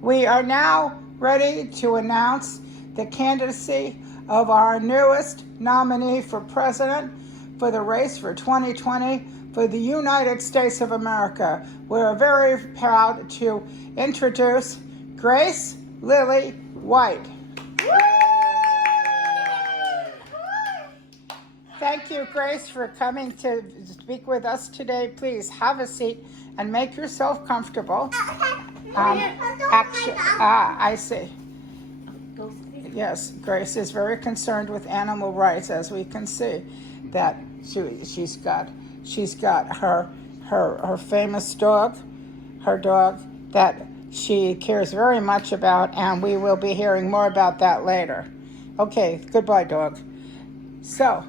We are now ready to announce the candidacy of our newest nominee for president for the race for 2020 for the United States of America. We're very proud to introduce Grace Lilly White. Thank you, Grace, for coming to speak with us today. Please have a seat and make yourself comfortable. I see. Yes, Grace is very concerned with animal rights, as we can see. That she's got her famous dog, her dog that she cares very much about, and we will be hearing more about that later. Okay, goodbye, dog. So,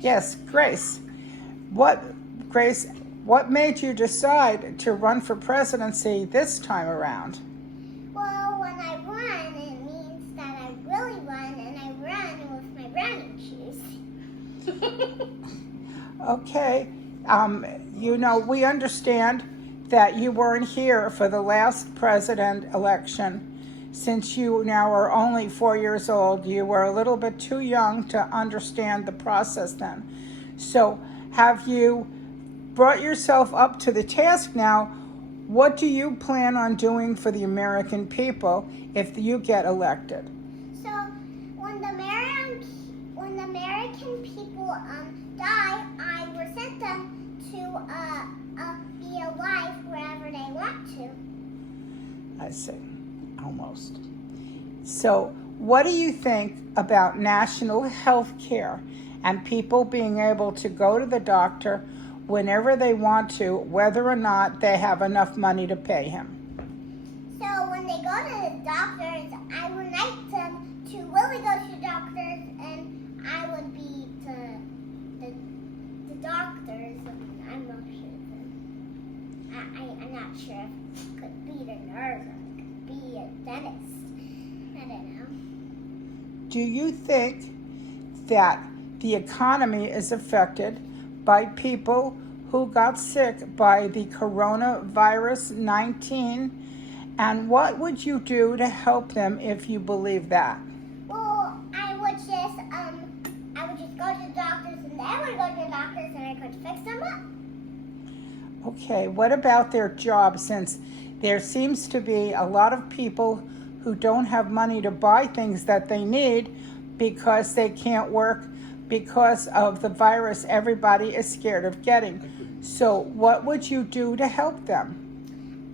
yes, Grace, what made you decide to run for presidency this time around? Well, when I run, it means that I really run, and I run with my running shoes. Okay, we understand that you weren't here for the last president election. Since you now are only 4 years old, you were a little bit too young to understand the process then. So have you brought yourself up to the task now? What do you plan on doing for the American people if you get elected? So when the American people die, I will send them to be alive wherever they want to. I see. Almost. So, what do you think about national health care and people being able to go to the doctor whenever they want to, whether or not they have enough money to pay him? So, when they go to the doctors, I would like them to really go to the doctors, and I would be the doctors. I'm not sure. I'm not sure if it could be the nurse. Be a dentist. I don't know. Do you think that the economy is affected by people who got sick by the coronavirus 19? And what would you do to help them if you believe that? Well, I would just go to the doctors, and they would go to the doctors, and I could fix them up. Okay, what about their job, since there seems to be a lot of people who don't have money to buy things that they need because they can't work because of the virus everybody is scared of getting. So what would you do to help them?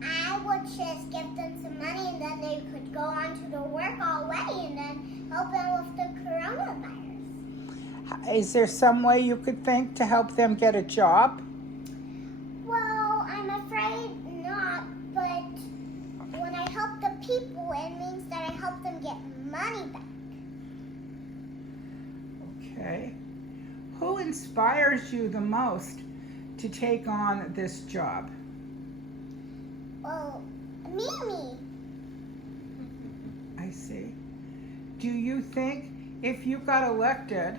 I would just give them some money, and then they could go on to the work all way, and then help them with the coronavirus. Is there some way you could think to help them get a job? Well, I'm afraid not, but when I help the people, it means that I help them get money back. Okay. Who inspires you the most to take on this job? Well, Mimi. I see. Do you think if you got elected,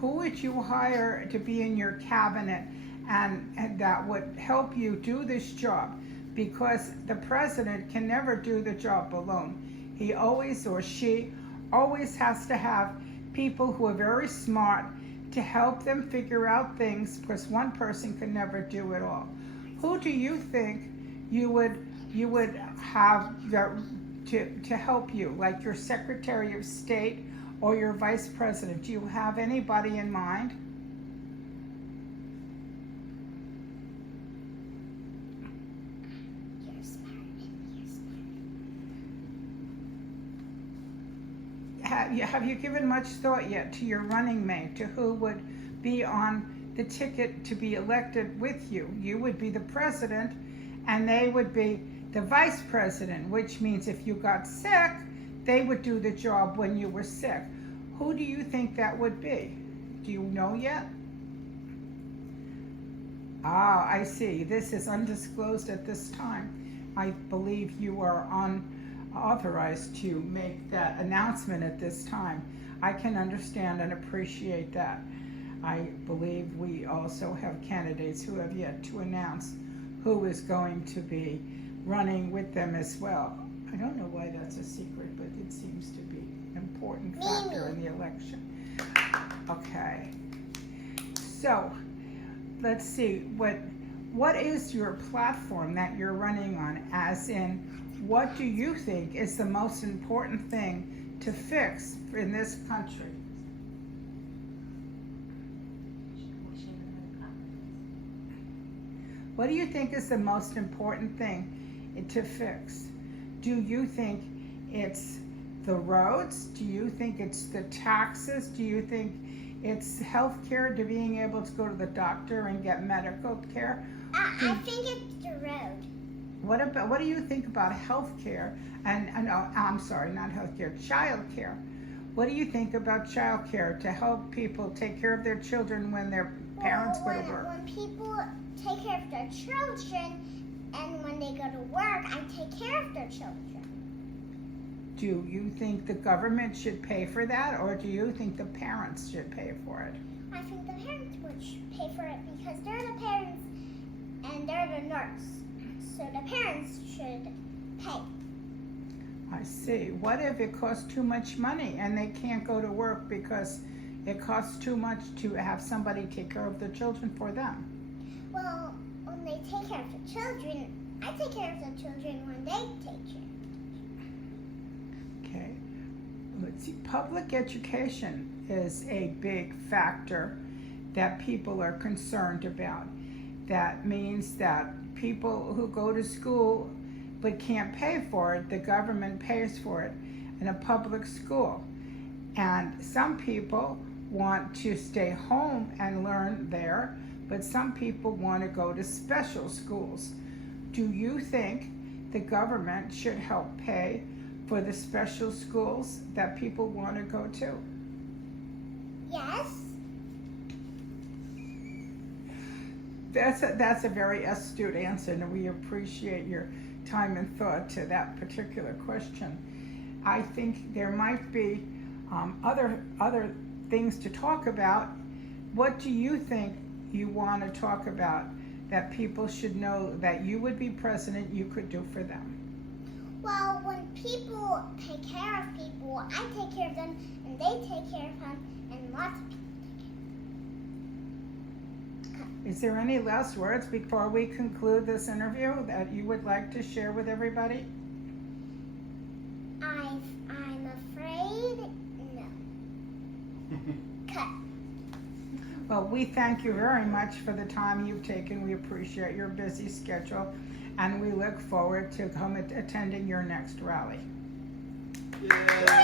who would you hire to be in your cabinet and that would help you do this job? Because the president can never do the job alone. He always, or she always, has to have people who are very smart to help them figure out things, because one person can never do it all. Who do you think you would have to help you, like your Secretary of State or your Vice President? Do you have anybody in mind? Have you given much thought yet to your running mate, to who would be on the ticket to be elected with you? You would be the president, and they would be the vice president, which means if you got sick, they would do the job when you were sick. Who do you think that would be? Do you know yet? Ah, I see. This is undisclosed at this time. I believe you are unauthorized to make that announcement at this time. I can understand and appreciate that. I believe we also have candidates who have yet to announce who is going to be running with them as well. I don't know why that's a secret, but it seems to be an important factor in the election. Okay. So, let's see, what is your platform that you're running on, as in, what do you think is the most important thing to fix in this country? What do you think is the most important thing to fix? Do you think it's the roads? Do you think it's the taxes? Do you think it's health care, to being able to go to the doctor and get medical care? I think it's the road. What do you think about health care? I'm sorry, not health care, child care. What do you think about child care to help people take care of their children when their parents go to work? When people take care of their children and when they go to work, I take care of their children. Do you think the government should pay for that, or do you think the parents should pay for it? I think the parents would pay for it because they're the parents and they're the nurse. So the parents should pay. I see. What if it costs too much money and they can't go to work because it costs too much to have somebody take care of the children for them? Well, when they take care of the children, I take care of the children when they take care. Okay. Let's see. Public education is a big factor that people are concerned about. That means that people who go to school but can't pay for it, the government pays for it in a public school. And some people want to stay home and learn there, but some people want to go to special schools. Do you think the government should help pay for the special schools that people want to go to? Yes. That's a very astute answer, and we appreciate your time and thought to that particular question. I think there might be other things to talk about. What do you think you want to talk about that people should know that you would be president, you could do for them? Well, when people take care of people, I take care of them, and they take care of them, and lots of people take care. Is there any last words before we conclude this interview that you would like to share with everybody? I'm afraid no. Cut. Well, we thank you very much for the time you've taken. We appreciate your busy schedule, and we look forward to attending your next rally. Yay.